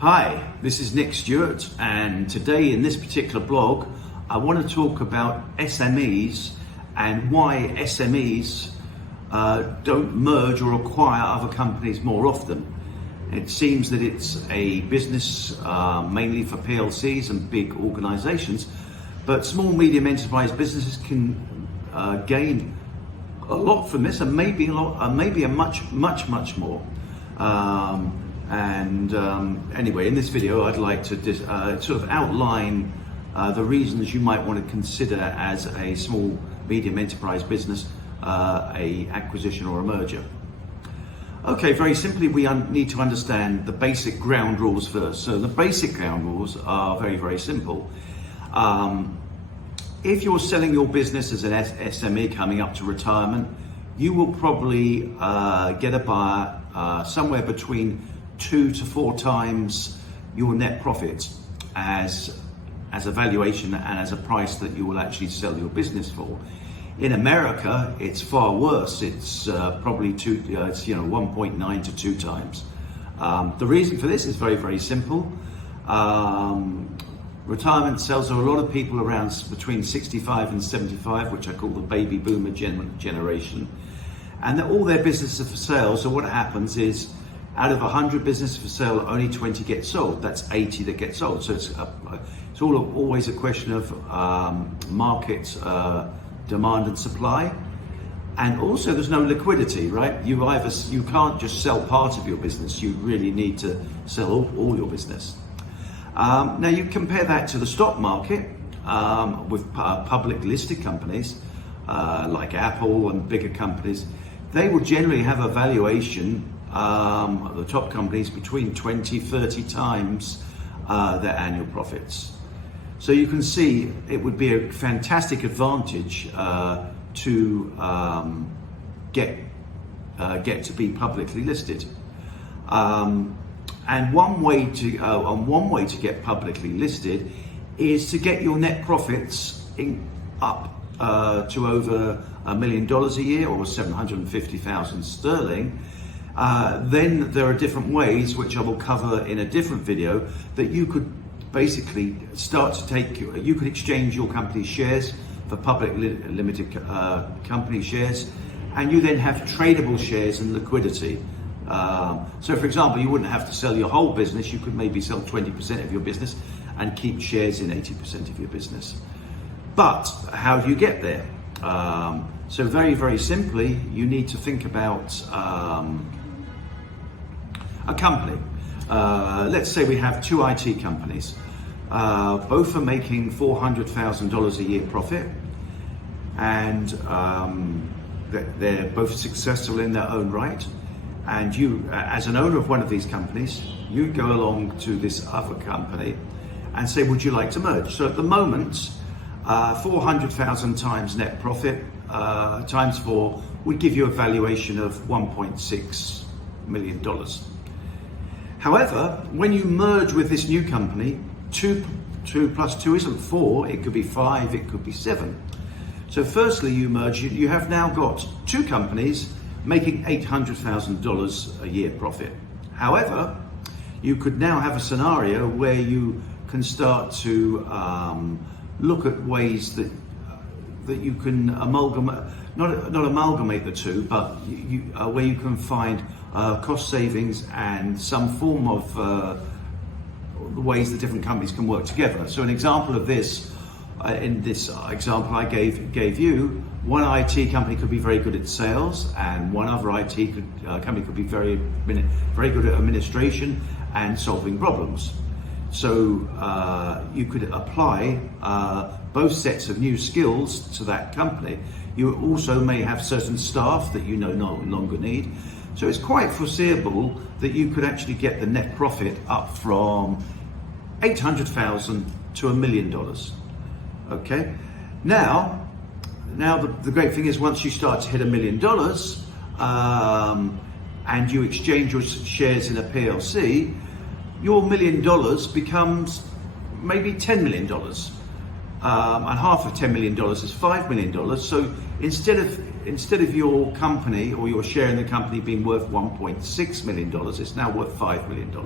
Hi, this is Nick Stewart, and today in this particular blog I want to talk about SMEs and why SMEs don't merge or acquire other companies more often. It seems that it's a business mainly for PLCs and big organizations, but small medium enterprise businesses can gain a lot from this, and maybe a much more. Anyway, in this video I'd like to sort of outline the reasons you might want to consider as a small medium enterprise business a acquisition or a merger. Okay, very simply we need to understand the basic ground rules first. So the basic ground rules are very simple. If you're selling your business as an SME coming up to retirement, you will probably get a buyer somewhere between 2 to 4 times your net profits as a valuation and as a price that you will actually sell your business for. In America, it's far worse. It's probably 1.9 to 2 times. The reason for this is very simple. Retirement sells. There are a lot of people around between 65 and 75, which I call the baby boomer generation, and all their businesses are for sale. So what happens is, out of 100 businesses for sale, only 20 get sold. That's 80 that get sold. So it's always a question of market demand and supply, and also there's no liquidity, right? You can't just sell part of your business. You really need to sell all your business. Now you compare that to the stock market with public listed companies like Apple and bigger companies. They will generally have a valuation, the top companies, between 20-30 times their annual profits. So you can see it would be a fantastic advantage to get to be publicly listed. And one way to get publicly listed is to get your net profits up to over $1 million a year, or 750,000 sterling. Then there are different ways, which I will cover in a different video, that you could basically start to take. You could exchange your company's shares for public limited company shares, and you then have tradable shares and liquidity. So for example, you wouldn't have to sell your whole business. You could maybe sell 20% of your business and keep shares in 80% of your business. But how do you get there? So very simply, you need to think about a company. Let's say we have 2 IT companies. Both are making $400,000 a year profit, and they're both successful in their own right. And you, as an owner of one of these companies, you go along to this other company and say, would you like to merge? So at the moment, 400,000 times net profit times 4 would give you a valuation of $1.6 million. However, when you merge with this new company, 2 plus 2 isn't 4, it could be 5, it could be 7. So firstly, you merge, you have now got 2 companies making $800,000 a year profit. However, you could now have a scenario where you can start to look at ways that you can amalgamate, not amalgamate the two, but where you can find cost savings and some form of the ways that different companies can work together. So an example of this, in this example I gave you, one IT company could be very good at sales, and one other IT company could be very good at administration and solving problems. So you could apply both sets of new skills to that company. You also may have certain staff that you no longer need. So it's quite foreseeable that you could actually get the net profit up from $800,000 to $1 million. Okay. Now the great thing is, once you start to hit $1 million and you exchange your shares in a PLC, your $1 million becomes maybe $10 million. And half of $10 million is $5 million. So instead of your company or your share in the company being worth $1.6 million, it's now worth $5 million.